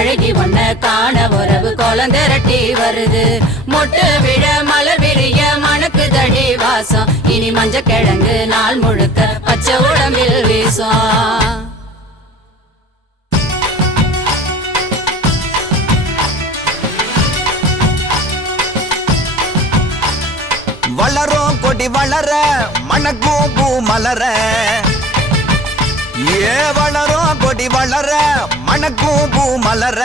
அழகி ஒன்ன காண உறவு குழந்திரட்டி வருது. மொட்டு விழ மலர் விரிய மணக்கு தடி வாசம். இனி மஞ்ச கிழங்கு நாள் முழுக்க பச்சை உடம்பில் வீசும். வளரும் கொடி வளர மணக்கும் பூ மலர. வளரும் கொடி வளர மணக்கும் பூ மலர.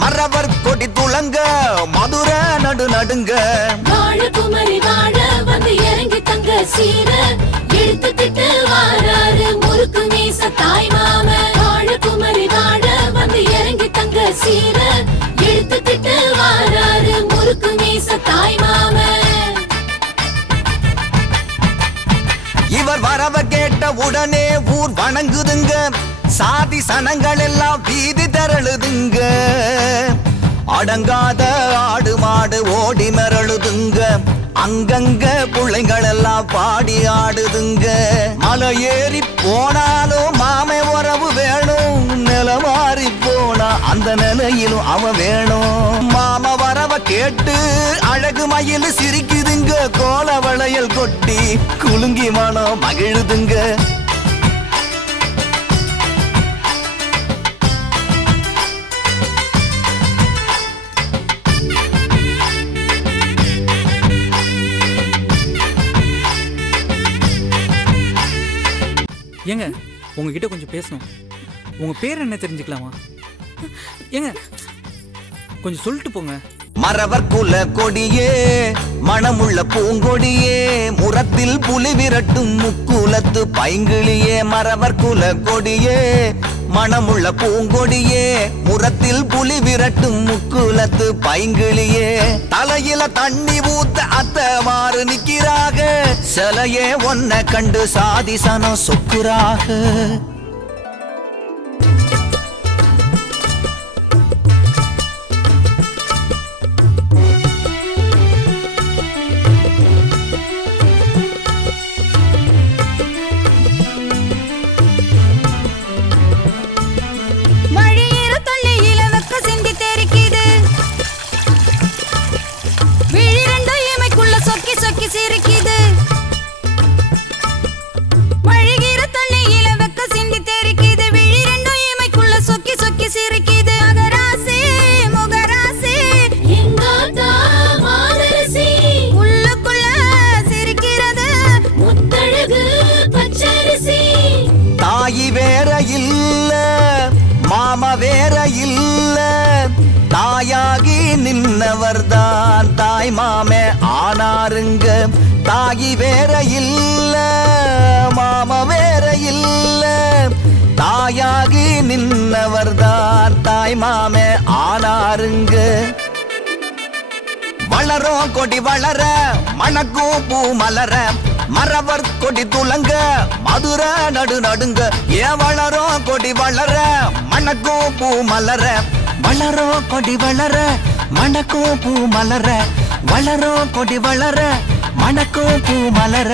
மரவர் கொடி துளங்க மதுர நடு நடுங்க. வாழ குமரி வாழ வந்து இறங்கி தங்க சீர எடுத்துக்கிட்டு வாராரு முறுக்கு மீச தாய் மாம. வாழ குமரி வாழ வந்து இறங்கி தங்க சீர எடுத்துக்கிட்டு வாராரு முறுக்கு மீச தாய் மாம. இவர் வரவ கேட்ட உடனே ஊர் வணங்குதுங்க. சாதி சனங்கள் எல்லாம் வீதி தரழுதுங்க. அடங்காத ஆடு மாடு ஓடி மரழுதுங்க. அங்கங்க பிள்ளைங்கள் எல்லாம் பாடி ஆடுதுங்க. மலை ஏறி போனாலும் மாமை உறவு வேணும். நில மாறி போனா அந்த நிலையிலும் அவன் வேணும். மாம வரவ கேட்டு அழகு மயில் சிரிக்குதுங்க. கோல வளையல் கொட்டி குலுங்கி மனம் மகிழுதுங்க. ஏங்க உங்ககிட்ட கொஞ்சம் பேசணும். உங்க பேர் என்ன தெரிஞ்சுக்கலாமா? ஏங்க கொஞ்சம் சொல்லிட்டு போங்க. மரவர் குல கொடியே மணமுள்ள பூங்கொடியே முரத்தில் புலி விரட்டும் முக்குலத்து பைங்கிளியே. மரவர் குல கொடியே மணமுள்ள பூங்கொடியே முரத்தில் புலி விரட்டும் முக்குலத்து பைங்கிளியே. தலையில தண்ணி ஊத்த அத்தவாறு நிக்கிறாக. சிலையே ஒன்ன கண்டு சாதி சனம் சொக்குறாக. மாமா வேற இல்ல. தாயாகி நின்னவர்தான் தாய் மாமே ஆனாருங்க. தாயி வேற இல்ல மாமா வேற இல்ல. தாயாகி நின்னவர்தான் தாய் மாமே ஆனாருங்க. வளரும் கொடி வளர மணக்கும் பூ மலர. மரவர் கொடி துளங்க மதுர நடு நடுங்க. வளரும் கொடி வளர மணக்கும் பூ மலர. வளரும் கொடி வளர மணக்கும் பூ மலர. வளரும் கொடி வளர மணக்கும் பூ மலர.